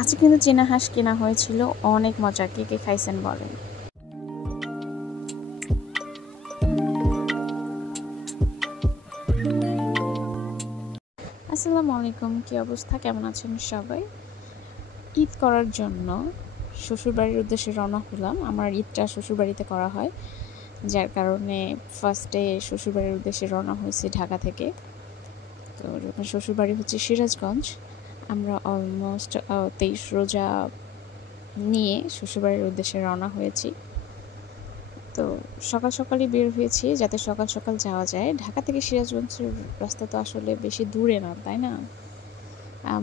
আজকে কিন্তু চীনা হাঁস কেনা হয়েছিল, অনেক মজা। কে কে খাইছেন বলেন। আসসালামু আলাইকুম, কি অবস্থা, কেমন আছেন সবাই? ঈদ করার জন্য শ্বশুরবাড়ির উদ্দেশ্যে রওনা হলাম। আমার ঈদটা শ্বশুরবাড়িতে করা হয়, যার কারণে ফার্স্টে শ্বশুরবাড়ির উদ্দেশ্যে রওনা হয়েছি ঢাকা থেকে। তো আমার শ্বশুরবাড়ি হচ্ছে সিরাজগঞ্জ। আমরা অলমোস্ট 23 রোজা নিয়ে শ্বশুরবাড়ির উদ্দেশ্যে রওনা হয়েছি। তো সকাল সকালই বের হয়েছি যাতে সকাল সকাল যাওয়া যায়। ঢাকা থেকে সিরাজগঞ্জের রাস্তা তো আসলে বেশি দূরে না, তাই না?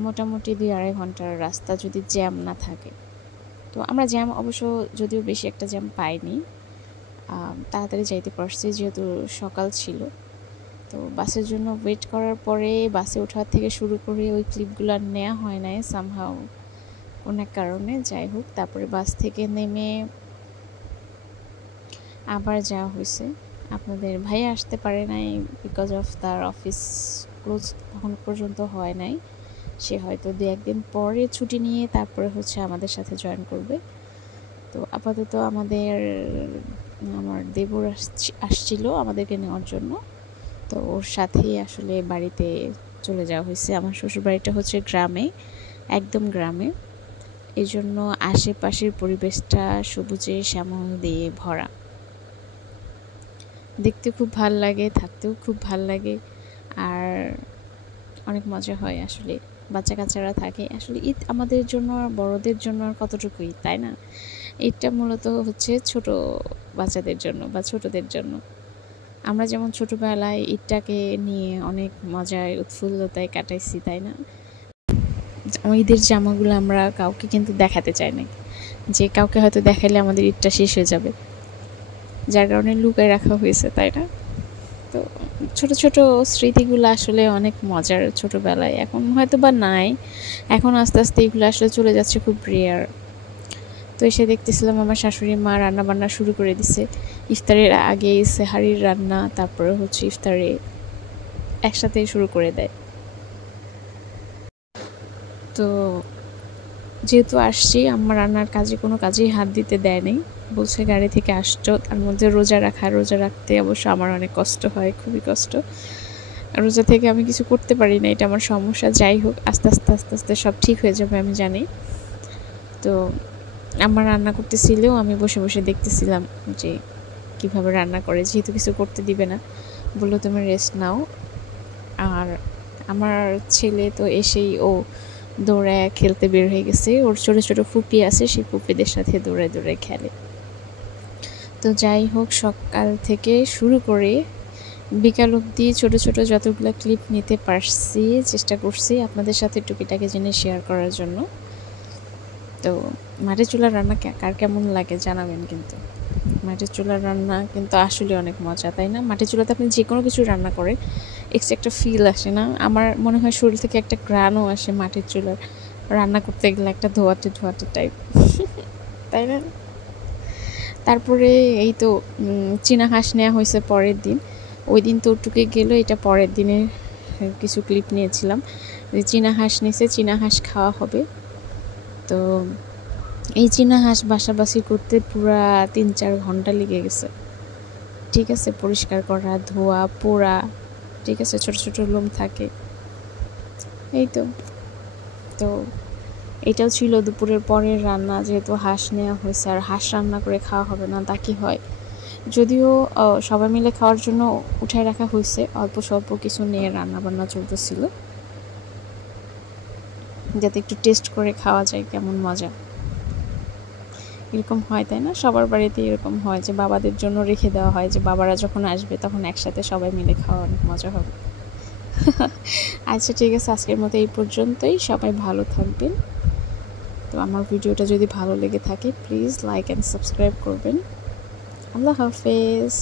মোটামুটি 2-2.5 ঘন্টার রাস্তা যদি জ্যাম না থাকে। তো আমরা জ্যাম অবশ্য যদিও বেশি একটা জ্যাম পাইনি, তাড়াতাড়ি যাইতে পারছি যেহেতু সকাল ছিল। তো বাসের জন্য ওয়েট করার পরে বাসে ওঠার থেকে শুরু করে ওই ক্লিপগুলো আর নেওয়া হয় নাই সামহাও কোনো এক কারণে। যাই হোক, তারপরে বাস থেকে নেমে আবার যাওয়া হয়েছে। আপনাদের ভাইয়া আসতে পারে নাই বিকজ অফ তার অফিস ক্লোজ তখন পর্যন্ত হয় নাই। সে হয়তো 2-1 দিন পরে ছুটি নিয়ে তারপরে হচ্ছে আমাদের সাথে জয়েন করবে। তো আপাতত আমার দেবর আসছিল আমাদেরকে নেওয়ার জন্য। তো ওর সাথেই আসলে বাড়িতে চলে যাওয়া হয়েছে। আমার শ্বশুরবাড়িটা হচ্ছে গ্রামে, একদম গ্রামে। এই জন্য আশেপাশের পরিবেশটা সবুজে শ্যামল দিয়ে ভরা। দেখতে খুব ভাল লাগে, থাকতেও খুব ভাল লাগে, আর অনেক মজা হয় আসলে। বাচ্চা কাচ্চারা থাকে। আসলে ঈদ আমাদের জন্য আর বড়দের জন্য আর কতটুকুই, তাই না? ঈদটা মূলত হচ্ছে ছোট বাচ্চাদের জন্য বা ছোটদের জন্য। আমরা যেমন ছোটবেলায় ঈদটাকে নিয়ে অনেক মজায় উৎফুল্লতায় কাটাইছি, তাই না? ঈদের জামাগুলো আমরা কাউকে কিন্তু দেখাতে চাই না, যে কাউকে হয়তো দেখাইলে আমাদের ঈদটা শেষ হয়ে যাবে, যার কারণে লুকায় রাখা হয়েছে, তাই না? তো ছোট ছোট স্মৃতিগুলো আসলে অনেক মজার ছোটবেলায়, এখন হয়তো বা নাই। এখন আস্তে আস্তে এগুলো আসলে চলে যাচ্ছে, খুব রেয়ার। তো এসে দেখতেছিলাম আমার শাশুড়ি মা রান্না বান্না শুরু করে দিছে। ইফতারের আগে সেহারির রান্না, তারপরে হচ্ছে ইফতারে একসাথে শুরু করে দেয়। তো যেহেতু আসছি, আমার রান্নার কাজে কোনো কাজেই হাত দিতে দেয় নেই, বলছে গাড়ি থেকে আসছো, তার মধ্যে রোজা রাখতে অবশ্য আমার অনেক কষ্ট হয়, খুবই কষ্ট। রোজা থেকে আমি কিছু করতে পারি না, এটা আমার সমস্যা। যাই হোক, আস্তে আস্তে আস্তে আস্তে সব ঠিক হয়ে যাবে আমি জানি। তো আমার রান্না করতেছিলেও আমি বসে বসে দেখতেছিলাম যে কিভাবে রান্না করে, যেহেতু কিছু করতে দিবে না, বললো তুমি রেস্ট নাও। আর আমার ছেলে তো এসেই ও দৌড়ায় খেলতে বের হয়ে গেছে। ওর ছোটো ছোটো ফুপি আছে, সেই ফুপিদের সাথে দৌড়ায় দৌড়ায় খেলে। তো যাই হোক, সকাল থেকে শুরু করে বিকাল অবধি ছোটো ছোটো যতগুলো ক্লিপ নিতে পারছি চেষ্টা করছি আপনাদের সাথে টুকিটাকি জিনিস শেয়ার করার জন্য। তো মাটির চুলার রান্না কার কেমন লাগে জানাবেন কিন্তু। মাটির চুলার রান্না কিন্তু আসলে অনেক মজা, তাই না? মাটির চুলাতে আপনি যে কোনো কিছু রান্না করেন এক্সট্রা একটা ফিল আসে না? আমার মনে হয় শরীর থেকে একটা ঘ্রাণও আসে মাটির চুলার রান্না করতে গেলে, একটা ধোয়াটে ধোয়াটে টাইপ, তাই না? তারপরে এই তো চীনা হাঁস নেওয়া হয়েছে পরের দিন। ওই দিন তো টুকে গেল, এটা পরের দিনে কিছু ক্লিপ নিয়েছিলাম। চীনা হাঁস নিয়েছে, চীনা হাঁস খাওয়া হবে। তো এই চীনা হাঁস বাসাবাসি করতে পুরা 3-4 ঘন্টা লেগে গেছে, ঠিক আছে? পরিষ্কার করা, ধোয়া, পোড়া, ঠিক আছে? ছোট ছোট লোম থাকে। এই তো তো এটাও ছিল দুপুরের পরের রান্না, যেহেতু হাঁস নেওয়া হয়েছে। আর হাঁস রান্না করে খাওয়া হবে না তা কি হয়? যদিও সবাই মিলে খাওয়ার জন্য উঠায় রাখা হয়েছে, অল্প স্বল্প কিছু নিয়ে রান্না বান্না চলতেছিল, যাতে একটু টেস্ট করে খাওয়া যায় কেমন মজা। এরকম হয়, তাই না? সবার বাড়িতে এরকম হয় যে বাবাদের জন্য রেখে দেওয়া হয়, যে বাবারা যখন আসবে তখন একসাথে সবাই মিলে খাওয়া অনেক মজা হবে। আচ্ছা, ঠিক আছে, আজকের মতো এই পর্যন্তই। সবাই ভালো থাকবেন। তো আমার ভিডিওটা যদি ভালো লেগে থাকে প্লিজ লাইক অ্যান্ড সাবস্ক্রাইব করবেন। আল্লাহ হাফেজ।